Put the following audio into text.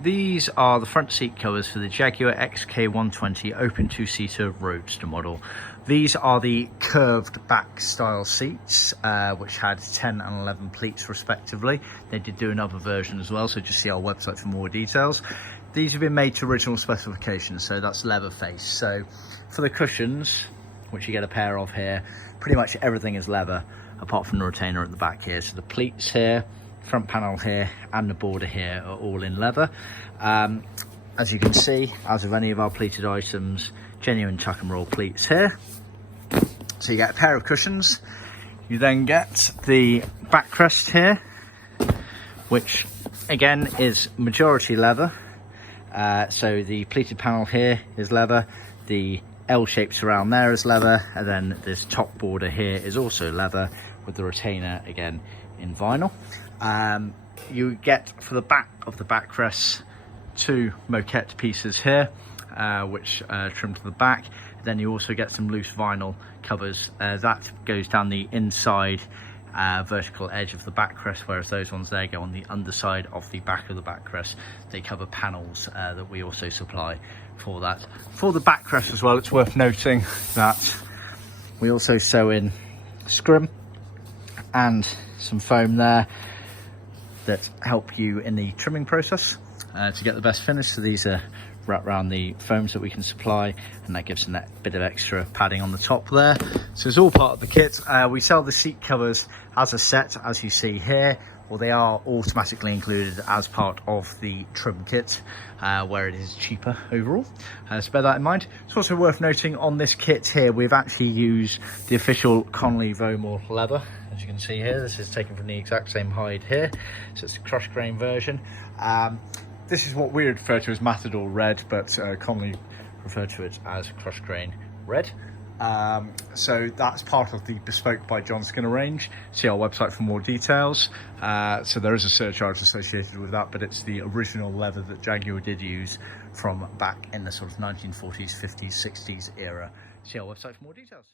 These are the front seat covers for the Jaguar XK120 open two-seater Roadster model. These are the curved back style seats, which had 10 and 11 pleats respectively. They did do another version as well, so just see our website for more details. These have been made to original specifications, so that's leather face. So for the cushions, which you get a pair of here, pretty much everything is leather apart from the retainer at the back here. So the pleats here, front panel here and the border here are all in leather. As you can see, as with any of our pleated items, genuine tuck and roll pleats here. So you get a pair of cushions. You then get the backrest here, which again is majority leather. So the pleated panel here is leather, the L shapes around there is leather, and then this top border here is also leather with the retainer again in vinyl. You get for the back of the backrest 2 moquette pieces here, which trim to the back. Then you also get some loose vinyl covers that goes down the inside vertical edge of the backrest, whereas those ones there go on the underside of the back of the backrest. They cover panels that we also supply for that. For the backrest as well, it's worth noting that we also sew in scrim and some foam there that help you in the trimming process to get the best finish. So these are wrapped around the foams that we can supply, and that gives them that bit of extra padding on the top there. So it's all part of the kit. We sell the seat covers as a set, as you see here, or they are automatically included as part of the trim kit, where it is cheaper overall. So bear that in mind. It's also worth noting on this kit here, we've actually used the official Connolly Vaumol leather. As you can see here, this is taken from the exact same hide here, so it's a crushed grain version. This is what we refer to as Matador Red, but commonly referred to it as crushed grain red. So that's part of the Bespoke by Jonathon Skinner range. See our website for more details. So there is a surcharge associated with that, but it's the original leather that Jaguar did use from back in the sort of 1940s, 50s, 60s era. See our website for more details.